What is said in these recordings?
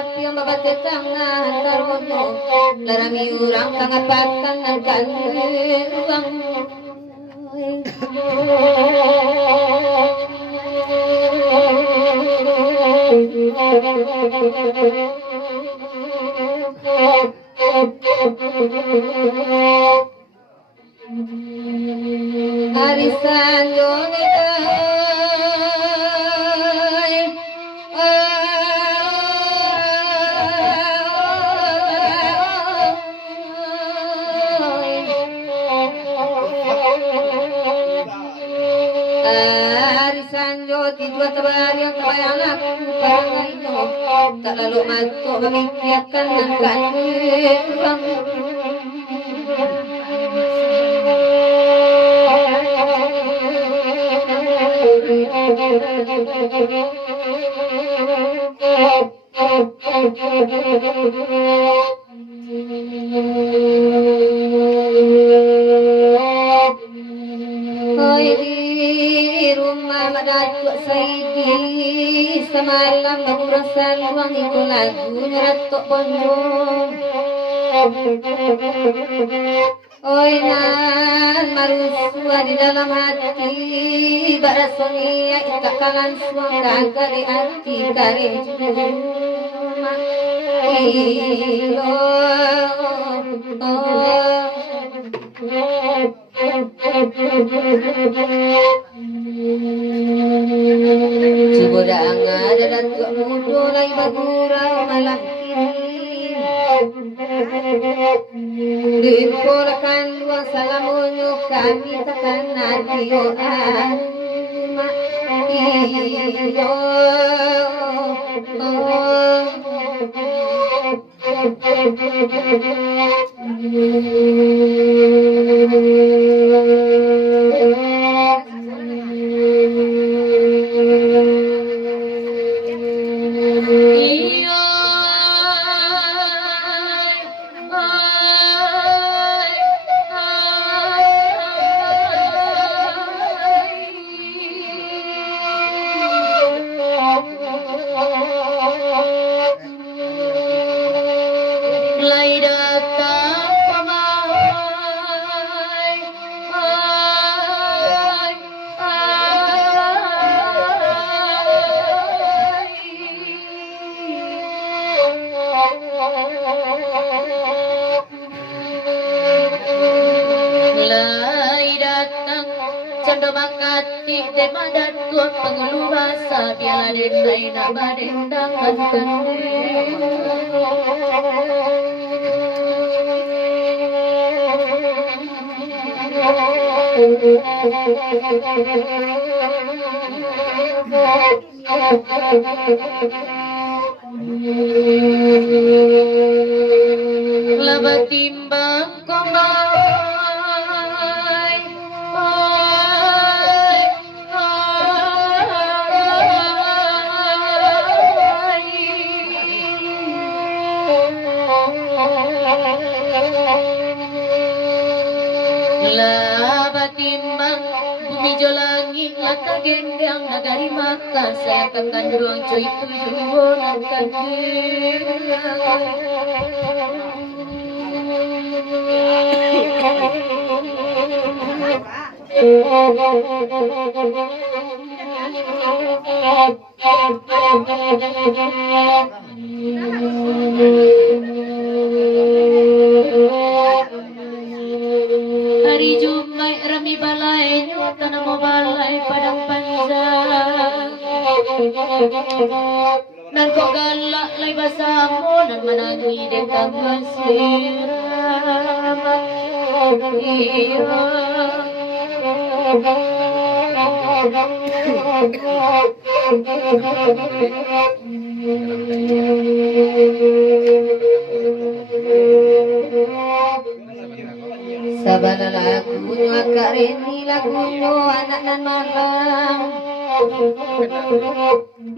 api yang babatnya tangan tarono larami urang kangapatan ng kaluang Arisan yoni Arisan yoti dua tabari yang tabayang aku parangai nyo tak lalu mato memikirkan ng kaluang Hoy di rumah madatuk saiki semalam bagurasan ruang itu lagunya Ratok Bonjong Oi nan marusua di dalam hati Barasonia itakalan suang kagak di hati kare cuma Subodang ada datuk mudo lay bagurau malam Diporkan luang salamunyo kami takkan nadiyo ama iyo Pengulu rasa biala denai nak badendang hantan Laba timbang kombay Batimbang bumi jolangi lata gendang nagari makan saya tekan ruang cuy tujuh nanti Hari Jumat rami balai nyutan nama balai padang panjang nan kok galak lai basamu nan menangi dekang masirama Sabana lagunyo akareni lagunyo anak nan malam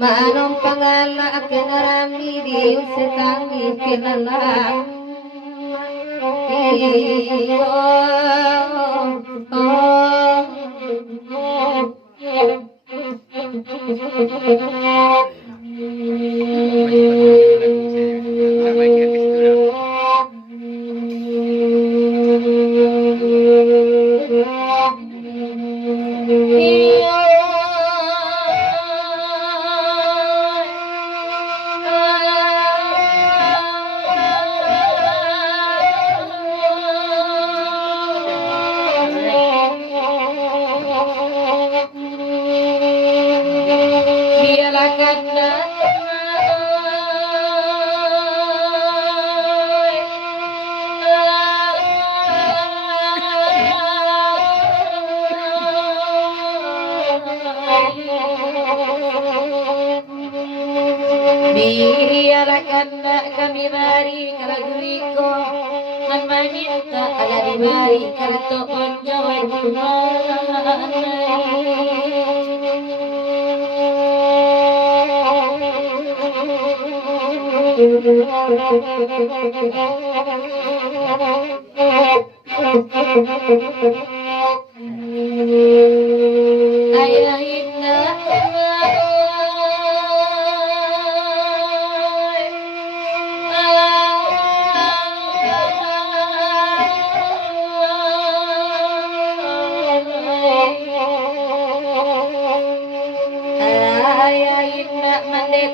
Maanong pangala akinarami diyo setami kinalang Biarkan kami bari kalaguriko man maminta ala di bari kalato onjawan ayah indah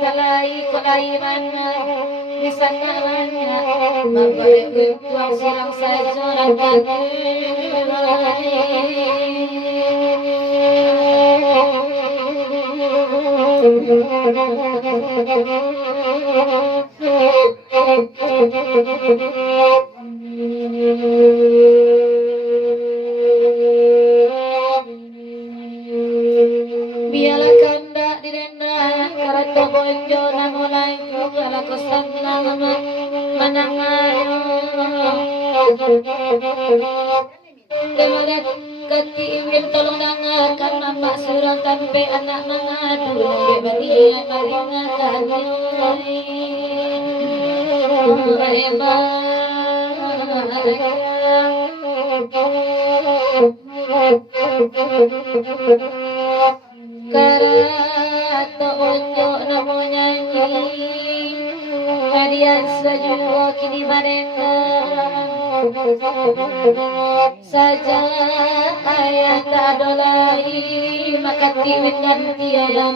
talai kolai mana di sananya mabare untuang sirang saja biarlah kanda direnda karato bonjo namulai ala kosan nama manangayo Demarat kati iwin tolong dangarkan mama surang tanpe anak mengadu Nembe badia maringakan Karato onyo namo nyanyi Hadiah sajua kini barenda Saja ayah tak dolai Makati mengganti ayah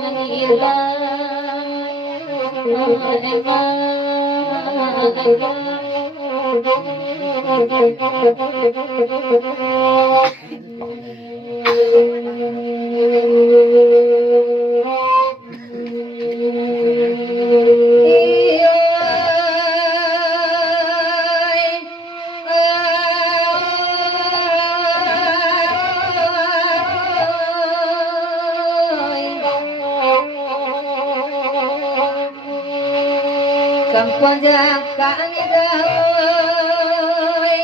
Kampung jangkaan dahoy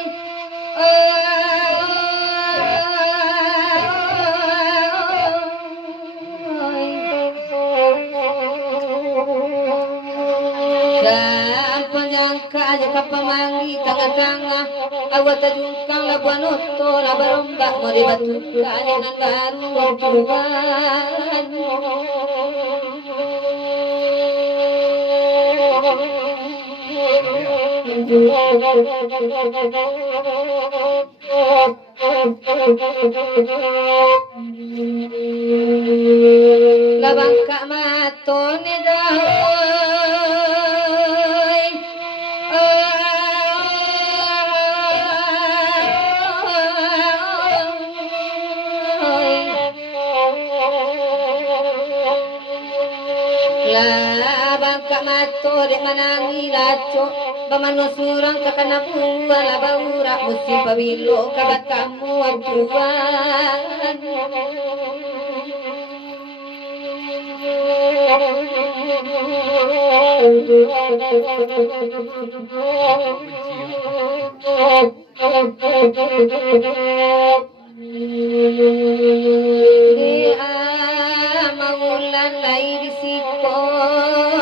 Kampung jangkaan kapamangi tengah-tengah awat tajungkang labuan oto labarombak mau dibatukan nan baru tuan Labang kak matone dahoy Labang kak matone manangi laco Pamano surang kakana buwa labaura musim pabilo kabat kamu aduan Maulan lai disiko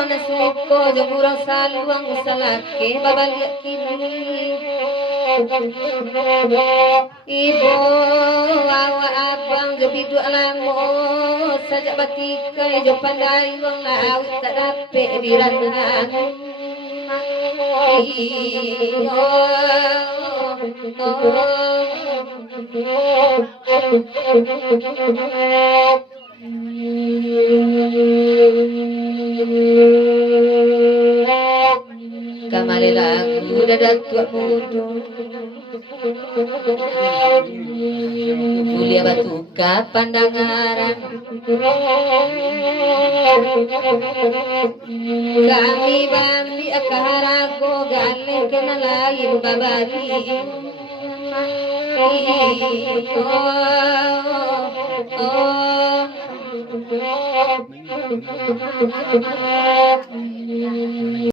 nasuko jemurang saluang salake babalik kini Ibu awa abang jebidu alamo sajak batikai jo pandai wang laut tak dapat diranang Kamari lagu dadat tua mudo Kuliah batu kapandangaran Kami bambi akaharago gale kena lain babari